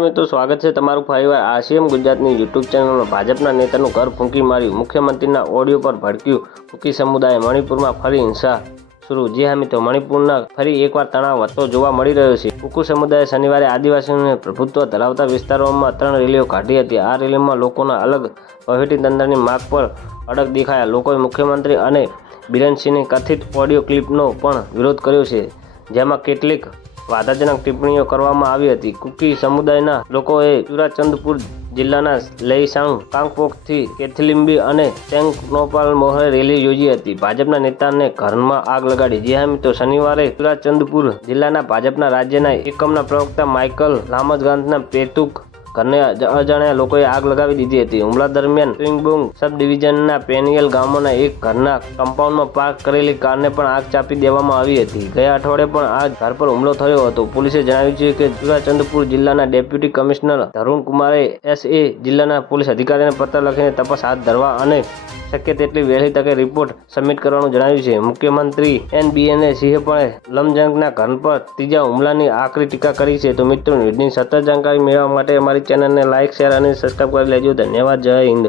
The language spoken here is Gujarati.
મિત્રો, સ્વાગત છે તમારું ફરીવાર આશિયમ ગુજરાતની યુટ્યુબ ચેનલમાં. ભાજપના નેતાનું ઘર ફૂંકી માર્યું. મુખ્યમંત્રીના ઓડિયો પર ભડક્યું. કુકી સમુદાય મણિપુરમાં ફરી હિંસા શરૂ. જી હા મિત્રો, મણિપુરના ફરી એકવાર તણાવ વધતો જોવા મળી રહ્યો છે. કુકુ સમુદાયે શનિવારે આદિવાસીઓને પ્રભુત્વ ધરાવતા વિસ્તારોમાં ત્રણ રેલીઓ કાઢી હતી. આ રેલીમાં લોકોના અલગ વહીવટીતંત્રની માગ પર અડગ દેખાયા. લોકોએ મુખ્યમંત્રી અને બિરેનસિંહની કથિત ઓડિયો ક્લિપનો પણ વિરોધ કર્યો છે, જેમાં કેટલીક વાધાજનક ટિપ્પણીઓ કરવામાં આવી હતી. કુકી સમુદાયના લોકોએ ચુરાચંદપુર જિલ્લાના લઈસાંગ, કાંગપોકથી કેથલિમ્બી અને ટેંકનોપાલ મોહરે રેલી યોજી હતી. ભાજપના નેતાને ઘરમાં આગ લગાડી. જી હા મિત્રો, શનિવારે ચુરાચંદપુર જિલ્લાના ભાજપના રાજ્યના એકમના પ્રવક્તા માઇકલ લામજગાંધના પેતુક ઘરને અજાણ્યા લોકોએ આગ લગાવી દીધી હતી. હુમલા દરમિયાન સ્વિંગબુંગ સબ ડિવિઝનના પેનિયલ ગામોના એક ઘરના કમ્પાઉન્ડમાં પાર્ક કરેલી કારને પણ આગ ચાપી દેવામાં આવી હતી. ગયા અઠવાડિયે પણ આ ઘર પર હુમલો થયો હતો. પોલીસે જણાવ્યું છે કે ચુરાચંદપુર જિલ્લાના ડેપ્યુટી કમિશનર ધરુણ કુમારે એસએ જિલ્લાના પોલીસ અધિકારીને પત્ર લખીને તપાસ હાથ ધરવા અને શક્ય તેટલી વહેલી તકે રિપોર્ટ સબમિટ કરવાનું જણાવ્યું છે. મુખ્યમંત્રી એનબીએને સિંહે પણ લમજંગના ઘર પર ત્રીજા હુમલાની આકરી ટીકા કરી છે. તો મિત્રો, ન્યૂઝની સતત જાણકારી મેળવવા માટે અમારી ચેનલને લાઇક શેર અને સબસ્ક્રાઇબ કરી લેજો. ધન્યવાદ. જય હિન્દ.